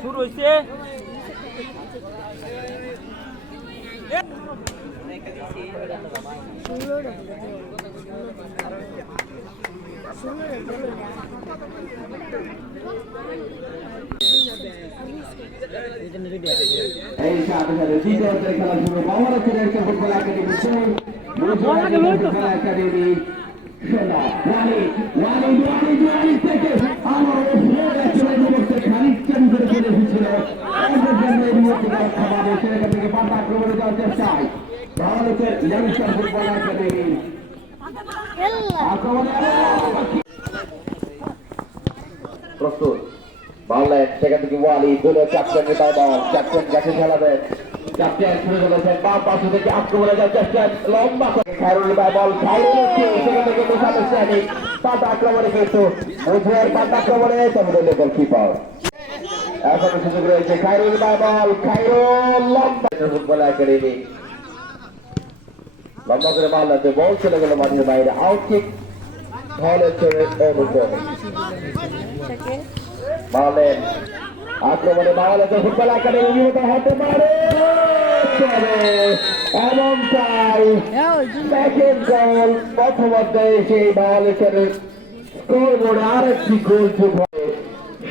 শুরু হয়েছে এই সাথে সাথে দ্বিতীয় খেলা শুরু বাংলাদেশের একটা ফুটবল একাডেমি ফুটবল একাডেমি সোনা রানী থেকে আমার খানিকটা করে চলে এসেছিল সেখান থেকে পাল্টা আক্রমণে যাওয়ার চেষ্টায় বাংলাদেশের ইয়াংস্টার ফুটবল একাডেমি আক্রমণে প্রস্তুত বাংলাদেশ সেখান থেকে ওয়ালি দলীয় ক্যাপ্টেনের বাইবল ক্যাপ্টেন যাকে খেলাবেন ক্যাপ্টেন শুরু করেছেন বাম পাশে থেকে আক্রমণে যাওয়ার চেষ্টা লম্বা খায়রুল বাইবল সেখান থেকে মোসামের সাহেব পাল্টা আক্রমণে কিন্তু মুজের পাল্টা আক্রমণে তবে দলীয় গোলকিপার এখন সুযোগ রয়েছে খায়রুল বাইবল খায়রুল লম্বা ফুটবল একাডেমি লম্বা করে মারলাতে বল চলে গেল মাঠের বাইরে আউট কিক হলে চলে অনুপ্রবেশ মারলেন আক্রমণে বাংলাদেশের ফুটবল একাডেমি নিহত হতে পারে এবং তাই সেকেন্ড গোল প্রথমত সেই বাংলাদেশের স্কোর বোর্ডে আরেকটি গোল যোগ হবে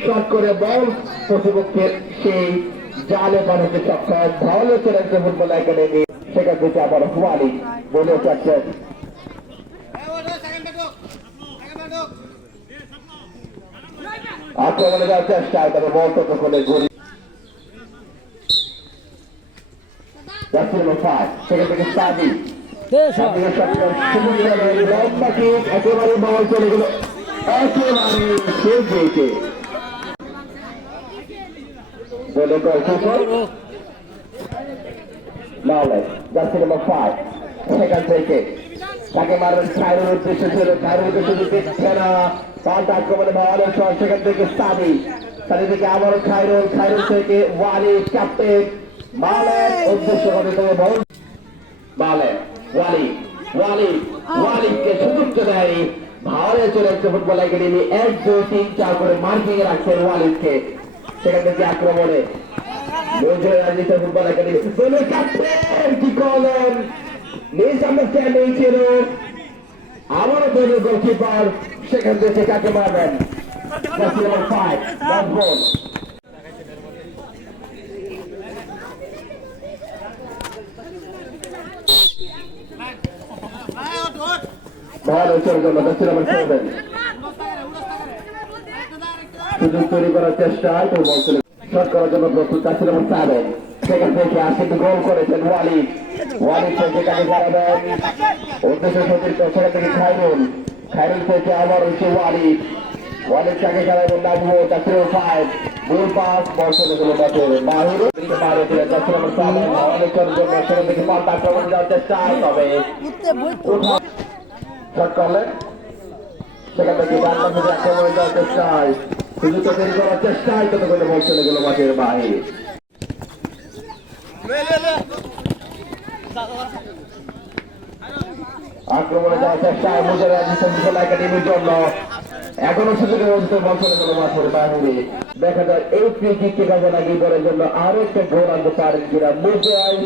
শট করে বল প্রতিপক্ষের সেই জালে বানাতে সক্ষম বাংলাদেশের একটা ফুটবল একাডেমি সেখান থেকে আবার ওয়ালি বলে চাচ্ছেন আক্রমণে যাওয়ার চেষ্টায় তবে বল ততক্ষণে ঘুরি সেখান থেকে সাদি একেবারে বল চলে গেল একেবারে শেষ দিকে বলে সেখান থেকে তাকে মারবেন খায়রুল উদ্দেশ্যে ছিল খায়রুল উদ্দেশ্যে দিচ্ছে না পাল্টা আক্রমণে বাংলাদেশ সেখান থেকে সাদি থেকে আবারও খায়রুল থেকে ওয়ালি ক্যাপ্টেন মালের উদ্দেশ্য করে তবে বল ওয়ালিকে সুযোগ দেয়নি ভালো চলে আসছে ফুটবল একাডেমি 1 2 3 4 করে মার্কিং রাখছেন ওয়ালিদকে সেখান থেকে আক্রমণে ফুটবল একাডেমি ক্যাপ্টেন কি করলেন মিসআন্ডারস্ট্যান্ডিং ছিল আবারও দলীয় গোলকিপার সেখান থেকে কাকে মারবেন নাম্বার 5 বল ভালো চলে গেল নাম্বার 7 সুযোগ তৈরি করার চেষ্টায় তো বল চলে শট করার জন্য প্রস্তুত নাম্বার 7 সেখান থেকে আসিফ গোল করেছেন ওয়ালিদ থেকে কাকে খেলাবেন উদ্দেশ্য সতীর্থ সেখান থেকে খায়রুল থেকে আবার হচ্ছে ওয়ালিদ কাকে খেলাবেন নামবো 5 গোল পাস বল চলে গেল মাঠের বাহিরে বাইরে ফিরে যাচ্ছে নাম্বার 7 ওয়ালিদ করার জন্য সেখান থেকে পাল্টা আক্রমণ যাওয়ার চেষ্টা তবে শট করলেন সেখান থেকে ডান পাশে আক্রমণ যাওয়ার চেষ্টায় সুযোগ তৈরি করার চেষ্টায় তত করে বল চলে গেল মাঠের বাহিরে আক্রমণে যাওয়ার চেষ্টায় মুজের ফুটবল একাডেমির জন্য এখনো সুযোগের মধ্যে বল চলে গেল মাঠের বাহিরে দেখা যায় এই ফ্রি কিককে কাজে লাগিয়ে দেওয়ার জন্য আরো একটা গোল আনতে পারেন কিনা মুজেরাই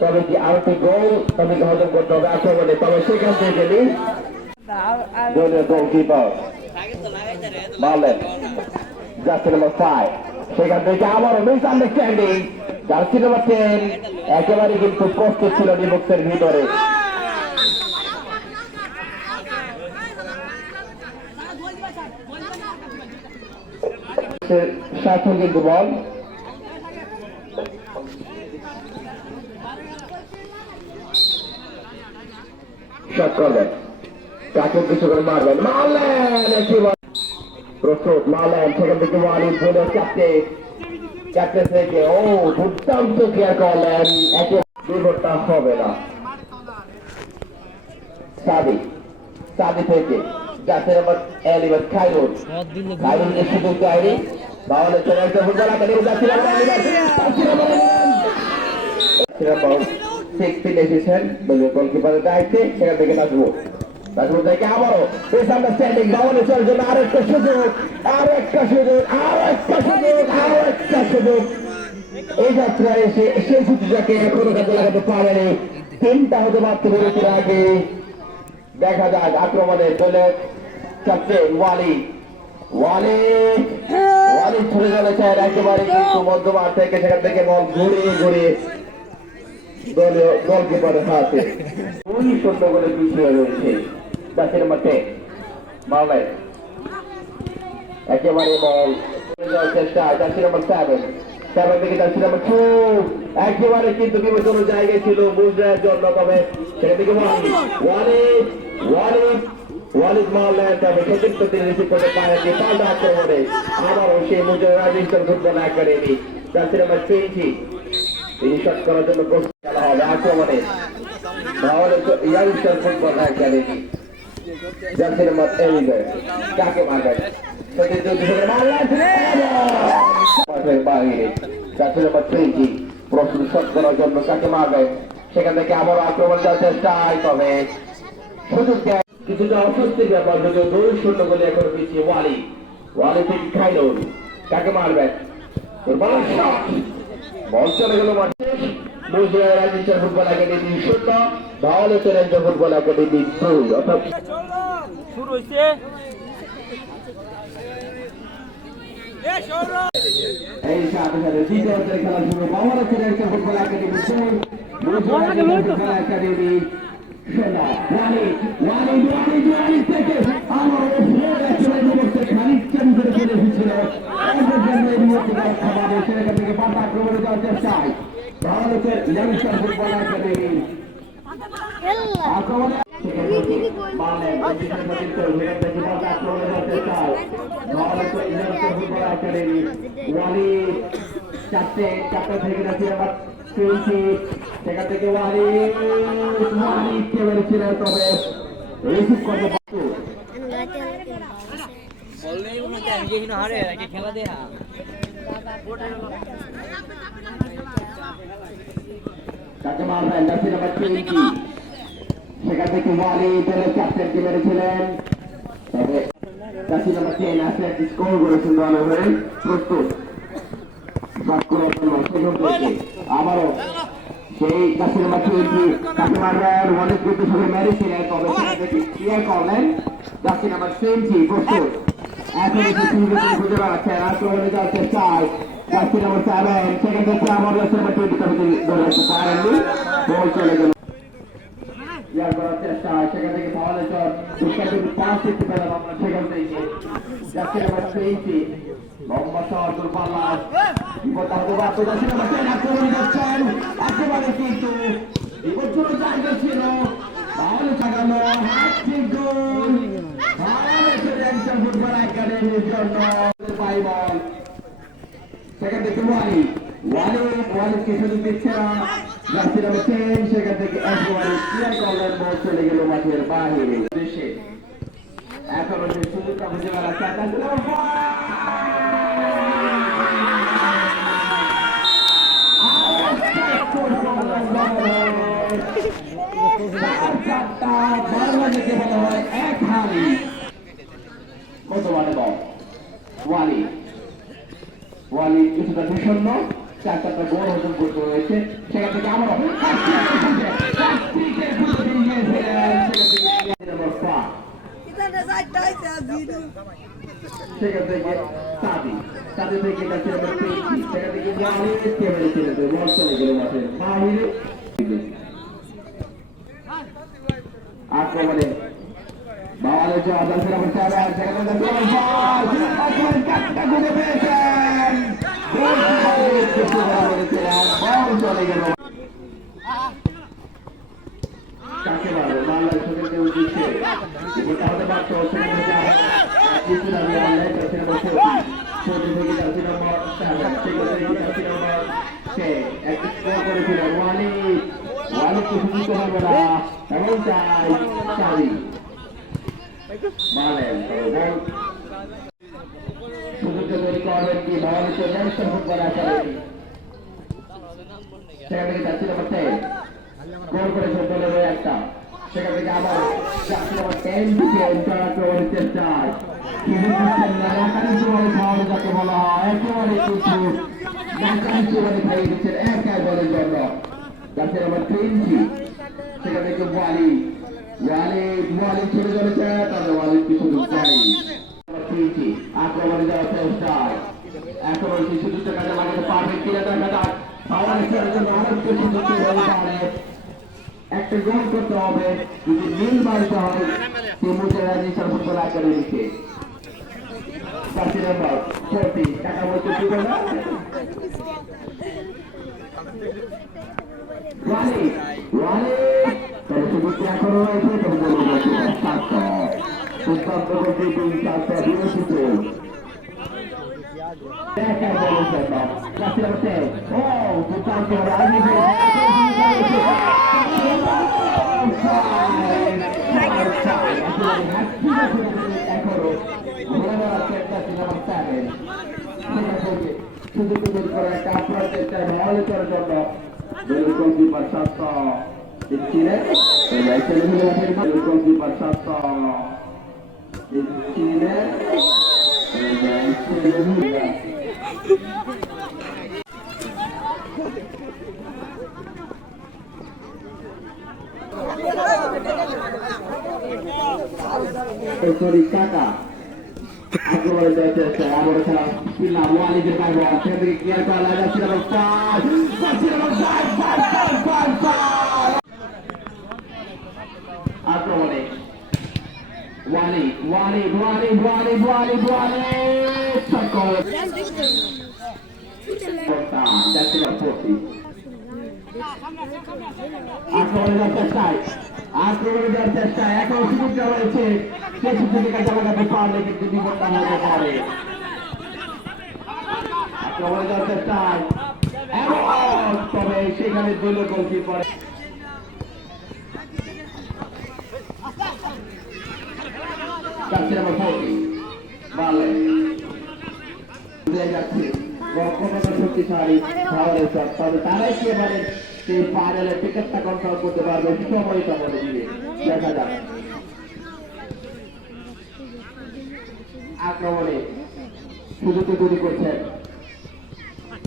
তবে কি আরেকটি গোল তবে হজম করতে হবে আক্রমণে তবে সেখান থেকে দলীয় গোলকিপার মারলেন জার্সি নাম্বার 5 সেখান থেকে আবারও মিসআন্ডারস্ট্যান্ডিং জার্সি নাম্বার 10 একেবারে কিন্তু প্রস্তুত ছিল ডিবক্সের ভিতরে সাথে কিন্তু বল শট করবেন কাকে কিছু করে মারবেন প্রস্তুত মারলেন সেখান থেকে ওয়ালিদ বলে ক্যাপ্টেন থেকে দুর্দান্ত ক্লিয়ার করলেন একে বিপদটা হবে না সাদি থেকে যাতে আমার এলিভার খায়রুল সুযোগ দেয়নি বাংলাদেশের একটা ফুটবল একাডেমি সেরকম 6 ফিট এসেছেন গোলকিপারের দায়িত্বে, সেখান থেকে নাজমুল থেকে আবারও মিসআন্ডারস্ট্যান্ডিং বাউলের জন্য আরেকটা সুযোগ, এই যাত্রায় এসে সেই সুযোগটাকে এখনো কাজে লাগাতে পারেনি। 3টা হতে মাত্র বিরতির আগে। দেখা যাক আক্রমণে চলে ক্যাপ্টেন ওয়ালি ছুড়ে চলেছেন একেবারে কিন্তু মধ্যমাঠ থেকে, সেখান থেকে বল ঘুরিয়ে দলীয় গোলকিপারের হাতে 2-0 গোলে পিছিয়ে রয়েছে জাসির মাঠে মামলায়। একেবারে বল চেষ্টা জাসির নাম্বার 7 থেকে জাসির নাম্বার 2 একেবারে কিন্তু বিপজ্জনক জায়গায় ছিল বুঝরার জন্য, তবে সেখান থেকে ওয়ালিদ মামলায় তবে সতীর্থ তিনি রিসিভ করতে পারেননি। পাল্টা আক্রমণে আবারও সেই মুজরার রাজস্থান ফুটবল একাডেমি জাসির নাম্বার 20 তিনি শট করার জন্য প্রস্তুত খেলা হবে আক্রমণে ইয়াংস্টার ফুটবল একাডেমি জাসির নাম্বার 11 কাকে মারবেন বাইরে জাসির নাম্বার 20 প্রস্তুত শট করার জন্য কাকে মারবেন, সেখান থেকে আবার আক্রমণ যাওয়ার চেষ্টায়, তবে সুযোগ কিছুটা অস্বস্তির ব্যাপার, যদিও 2-0 গোলে এখন পিছিয়ে ওয়ালি থেকে খাইলুন কাকে মারবেন, বল চলে গেল মাঠে। মুজিয়া রাজস্থান ফুটবল একাডেমি 0, ভাওয়ালের চ্যালেঞ্জার ফুটবল একাডেমি 2। অর্থাৎ শুরু হয়েছে এই সাথে দ্বিতীয় খেলা শুরু। ভাওয়ালের challenger football academy 2, Mujia football academy 0। ওয়ালি থেকে আমার খানিকটা ভিতরে চলে এসেছিল, সেখান থেকে পাল্টা আক্রমণে যাওয়ার চেষ্টায় ভারতের ইয়াংস্টার ফুটবল একাডেমি আক্রমণে চারটা থেকে সেখান থেকে ওয়ালি পেরেছিলেন, তবে রিসিভ করতে পারত খেলা দেখা তাকে মারবেন জাসির নাম্বার 20, সেখান থেকে ওয়ালি দলের ক্যাপ্টেনকে মেরেছিলেন, তবে জাসির নাম্বার 10 আসলে একটি স্কোর করেছেন দলের হয়ে প্রস্তুত শট করার জন্য। সুযোগ পেয়েছে আবারও সেই জাসির নাম্বার 20 তাকে মারবেন, ওয়ালি কিন্তু সবাই মেরেছিলেন, তবে সেখান থেকে ক্লিয়ার করলেন জাসির নাম্বার 20 প্রস্তুত। এখন একটু সুবিধা খুঁজে বেড়াচ্ছেন আক্রমণে যাওয়ার চেষ্টায় জাসির নাম্বার 7, সেখান থেকে আমার জাসির নাম্বার 20 ধরে রাখতে পারেননি, বল চলে গেল করার চেষ্টা, সেখান থেকে ভাওয়ালের পাস দিতে পেলাম আমরা, সেখান থেকে জাসির নাম্বার 20 লম্বা শট পাল্লা বিপদ হতে পারত। জাসির নাম্বার 10 আক্রমণে যাচ্ছেন, একেবারে কিন্তু বিপজ্জনক জায়গা ছিল, ভাওয়ালে লাগানো হ্যাটট্রিক গোল ভারতের চ্যালেঞ্জার ফুটবল একাডেমির জন্য। পাই বল সেখান থেকে ওয়ালিদকে সুযোগ দিচ্ছে না জাসির নাম্বার 10, সেখান থেকে একেবারে ক্লিয়ার করলেন, বল চলে গেল মাঠের বাইরে। দেশে এখনো সেই সুযোগটা খুঁজে বেড়াচ্ছে কত মানে বল ওয়ালি কিছুটা বিষণ্ণ, 4টা গোল হজম করতে হয়েছে, সেখান থেকে আবার সেখান থেকে তাদের থেকে সেখান থেকে বল চলে গেল মাঠের বাইরে। আক্রমণে ভাওয়ালের জন্য জাসির নাম্বার 7, সেখানে ঘুরে পেয়েছেন, বল চলে গেল কাকে মারবে বাংলাদেশ সেখানে উদ্দেশ্যে এটা হতে পারত, সেখান থেকে কিছুটা জাসির নাম্বার 40 থেকে জাসির নাম্বার 7, সেখান থেকে জাসির নাম্বার 10 একটি স্কোর করেছিলেন ওয়ালি কিছু দিতে হবে না, এবং চাই সুযোগ তৈরি করবেন কি ভাওয়ালের চ্যালেঞ্জার ফুটবল একাডেমি সেখান থেকে যাচ্ছি নাম্বার 10 গোল করেছে দলের একটা সেখান থেকে আবার যাচ্ছি নাম্বার 10 থেকে এন্টার করার চেষ্টায় সুযোগ দিচ্ছেন না একাধিক জোরে ফাউল যাকে বলা হয় একেবারে কিছু একাধিক জোরে খাইয়ে দিচ্ছেন একাই বলের জন্য যাচ্ছে নাম্বার 20 সেখান থেকে ওয়ালি চলে চলেছে তবে ওয়ালির কিছু দূর যায়নি আক্রমণে যাওয়ার চেষ্টায় এখন ওই সুযোগটা কাজে লাগাতে পারবে কিনা দেখা যাক একটা গোল করতে হবে যদি নীল মারতে হবে ফুটবল একাডেমিকে টাকা বলতে দিব না তবে সুযোগটি এখনো রয়েছে দুর্দান্ত করতে 3-4টা বিরোচিত টাকা আক্রমণে যাচ্ছে আবার খেলা পিলাম ওয়ালিদের বাইরে সেখান থেকে ক্লিয়ার করা যাচ্ছে আক্রমণে ওয়ালি আক্রমণে যাওয়ার চেষ্টায় এখন সুযোগটা রয়েছে কিছু থেকে কাজে লাগাতে পারলে কিন্তু বিপদটা হতে পারে আক্রমণে যাওয়ার চেষ্টায় তবে সেখানে দলীয় গোলকিপার যাচ্ছে নাম্বার 40 বালে যাচ্ছে কখনো শক্তিশালী ফাউলের শট তবে তারাই কি এবারে সেই ফাইনালে টিকিটটা কনফার্ম করতে পারবে সময়টা বলে দিবে দেখা যাক আক্রমণে সুযোগ তৈরি করছেন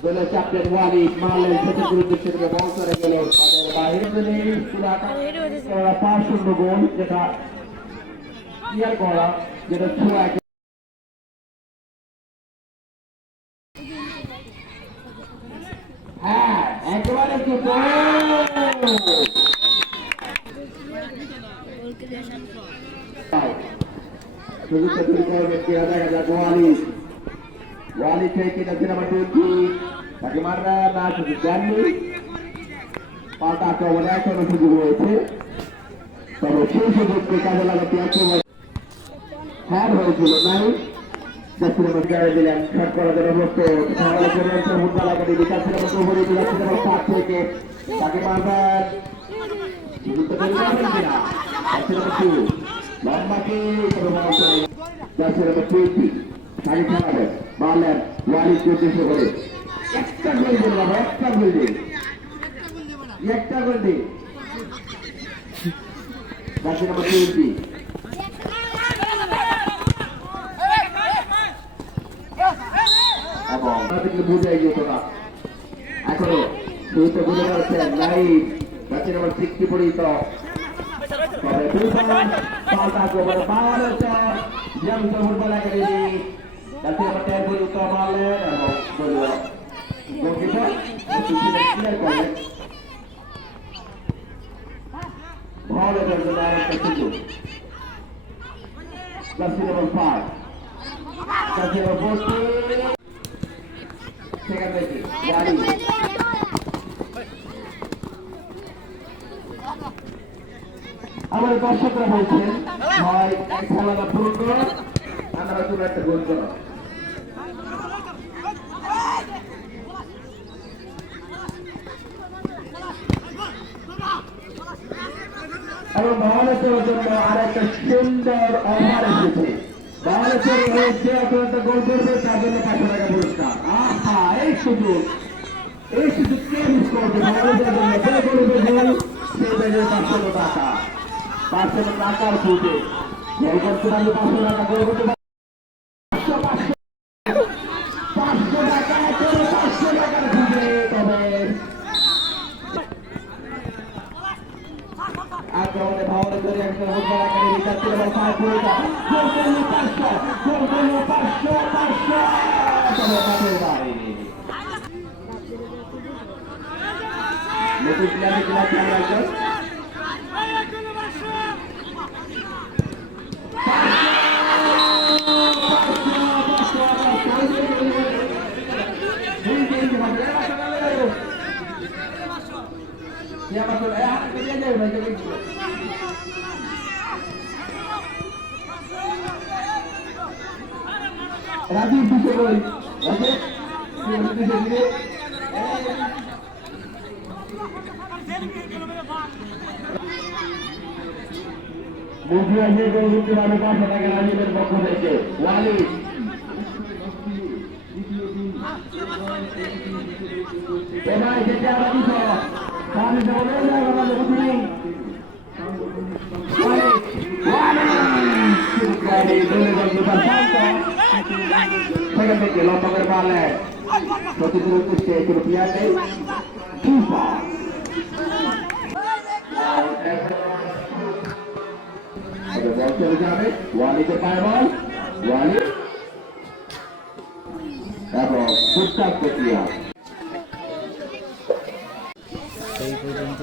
দলের ক্যাপ্টেন ওয়ালি মারলেন সেটা গুরুত্ব থেকে বল করে গেল বাইরে থেকে 5-0 গোল যেটা ক্লিয়ার করা যেটা ছোঁয়া হ্যাঁ একেবারে কি সুযোগটা তৈরি করবে দেখা যাক ওয়ালি থেকে যাচ্ছে নাম্বার 20 তাকে মাররা না সুযোগ দেননি পাল্টা আক্রমণে এখনো সুযোগ রয়েছে তবে সেই সুযোগকে কাজে লাগাতে একেবারে হ্যাঁ হয়েছিল নাই যাচ্ছে নাম্বার 11 দিলেন শট করার জন্য প্রস্তুত তাহলে করে রয়েছে ফুটবল একাডেমি যাচ্ছে নাম্বার 20 যাচ্ছে নাম্বার 5 থেকে তাকে মারবেন সুযোগটা তৈরি করবেন কিনা যাচ্ছে নাম্বার 2 লম্বাকে যাচ্ছে নাম্বার 20 তাকে খেলাবেন মারলেন ওয়ালিকে উদ্দেশ্য করে একটা গোল দিলাম একটা গোল দিন যাচ্ছে নাম্বার 20 এবং তাদেরকে বুঝাই যেত না এখনো শুরুতে বুঝে পারছেন নাই যাচ্ছে নাম্বার 60 পর্যন্ত তবে পাল্টা আক্রমণে পাওয়ার ফুটবল একাডেমি যাচ্ছে নাম্বার 10 পর্যন্ত মারলেন এবং গোলকিপার ক্লিয়ার করলেন ভালো জন্য আরেকটা সুযোগ যাচ্ছে নাম্বার 5 যাচ্ছে নাম্বার 40 সেখান থেকে গাড়ি আমার দর্শকরা বলছেন হয় এক খেলাটা পূরণ করো আমরা তুমি একটা গোল করো এবং বাংলাদেশের জন্য আর একটা সুন্দর অফার এসেছে বাংলাদেশের হয়ে যে একটা গোল করবে তার জন্য 500 টাকা পুরস্কার আহা এই সুযোগ এই সুযোগকে মিস করবে ভারতের জন্য যে কোনো বেজন সে বেজের 500 টাকা 500 টাকার ফুটে গোল করতে পারলে 500 টাকা গোল করতে পারলে 500 টাকা করে 500 টাকার ফুটে তবে আক্রমণে ভাওয়ারে করে একটা ফুটবল একাডেমি যাচ্ছে এবং 5 পুরোটা গোল করলে 500 গোল করলে 500 তবে মাঠের বাইরে নতুন প্লেয়ারের খেলা খেলা একজন রাজীব পিছিয়ে বই মুভিয়া যে গৌরবী মানে 500 টাকা রাজীবের পক্ষ থেকে ওয়ালি এবার যেটা আমরা দিছো সামনে যাবো না আমাদের বুঝি ওয়ালি দলে দলে শান্ত সেখান থেকে লম্বা করে পারলে প্রতিদিন উদ্দেশ্যে একটু পিয়াতে ফিফা বল চলে যাবে ওয়ালিকে পায় বল ওয়ালি এবং ফুটবল প্রক্রিয়া এই পর্যন্ত